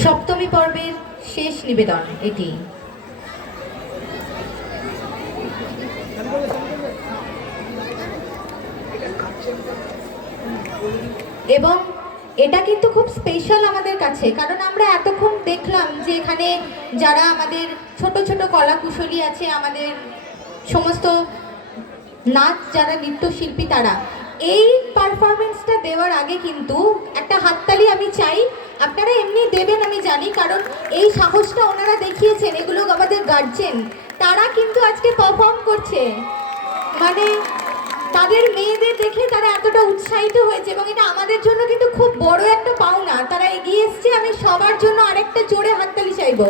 সপ্তমী পর্বের শেষ নিবেদন এটি। এবং এটা কিন্তু খুব স্পেশাল আমাদের কাছে, কারণ আমরা এতক্ষণ দেখলাম যে এখানে যারা আমাদের ছোট ছোট কলাকুশলী আছে, আমাদের সমস্ত নাচ যারা নৃত্যশিল্পী, তারা এই পারফরমেন্সটা দেওয়ার আগে কিন্তু একটা হাততালি আমি চাই। আপনারা এমনি দেবেন আমি জানি, কারণ এই সাহসটা ওনারা দেখিয়েছেন, এগুলো আমাদের গার্জেন, তারা কিন্তু আজকে পারফর্ম করছে, মানে তাদের মেয়েদের দেখে তারা এতটা উৎসাহিত হয়েছে, এবং এটা আমাদের জন্য কিন্তু খুব বড় একটা পাওনা। তারা এগিয়ে এসছে, আমি সবার জন্য আরেকটা জোরে হাততালি চাইবো।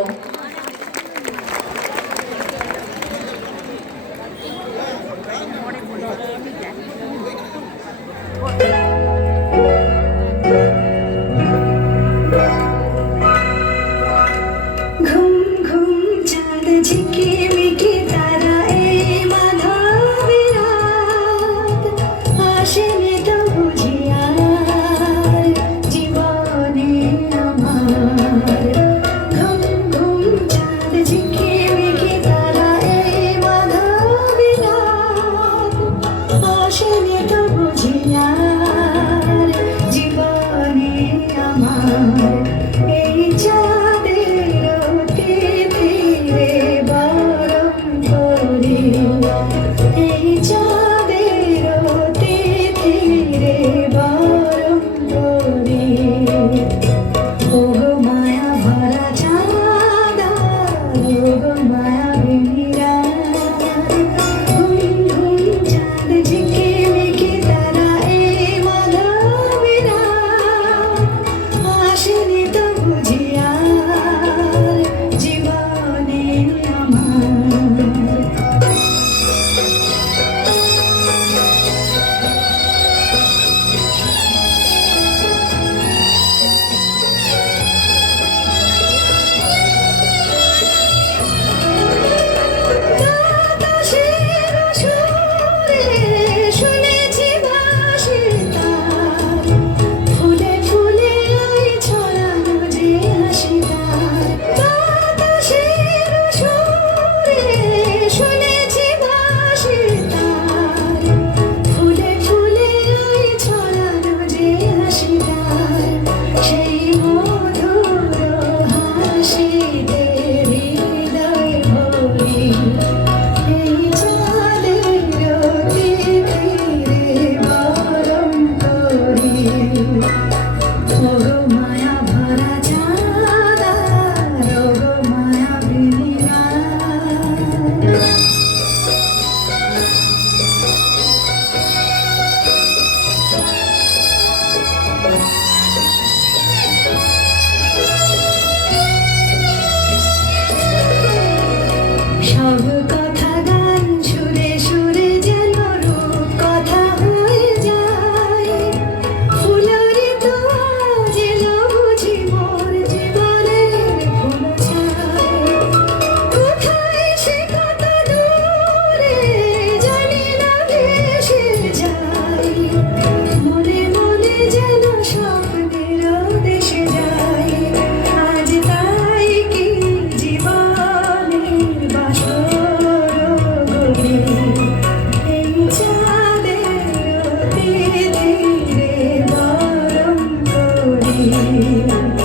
ধীরে ধীরে বরণ করি।